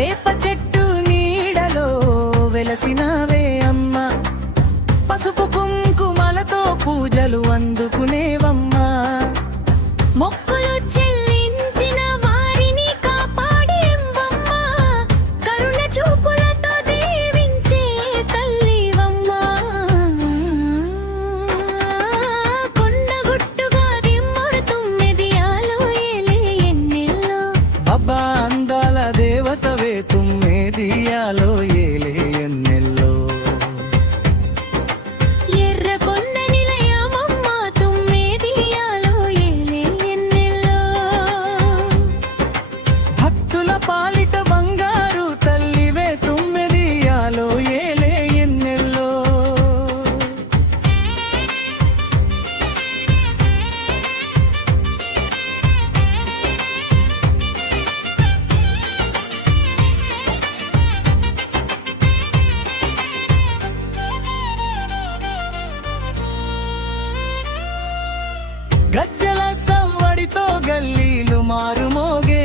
వేప చెట్టు నీడలో వెలసినవే అమ్మ, పసుపు కుంకుమలతో పూజలు అందుకునేవమ్మా. మొక్కులు చెల్లించిన వారిని కాపాడేవమ్మ, కరుణ చూపులతో దీవించే తల్లివమ్మ. కొండగుట్టుగా దిమ్మరు తుమ్మెదియాలో ఏలే ఎన్నెల్లో, అబ్బా అందాల దేవతవే తుమ్మెదియాలో ఏలే ఎన్నెల్లో. ఎర్రకొండ నిలయమమ్మ తుమ్మెదియాలో ఏలే ఎన్నెల్లో. భక్తుల పాలిట బంగారు తల్లివే తుమ్మెదియాలో ఏలే ఎన్నెల్లో. గజ్జల సవ్వడితో గల్లీలు మారుమోగే,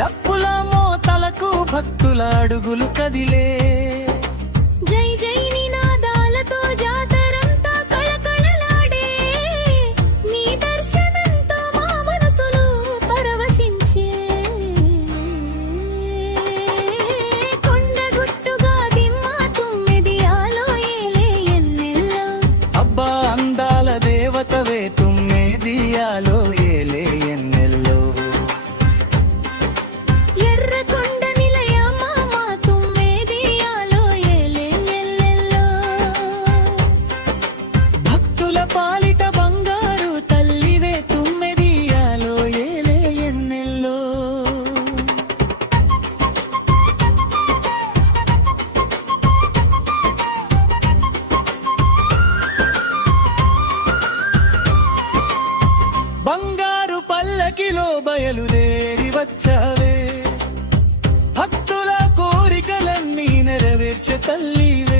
డప్పుల మోతలకు భక్తుల అడుగులు కదిలే. జై జై నినాదాలతో జాతరంతా కళకళలాడే, నీ దర్శనంతో మా మనసులు పరవశించే. కొండగుట్టుగా దిమ్మ తుమ్మెదియాలో ఏలే ఎన్నెల్లో, అబ్బా అందాల దేవతవే తుమ్మెదియాలో ఏలే ఎన్నెల్లో. ఎర్రకొండ నిలయమమ్మ తుమ్మెదియాలో ఏలే ఎన్నెల్లో. భక్తుల పాలిట బంగారు తల్లివే తుమ్మెదియాలో ఏలే ఎన్నెల్లో. బంగారు పల్లకిలో బయలుదేరి వచ్చావే, భక్తుల కోరికలన్నీ నెరవేర్చే తల్లివే.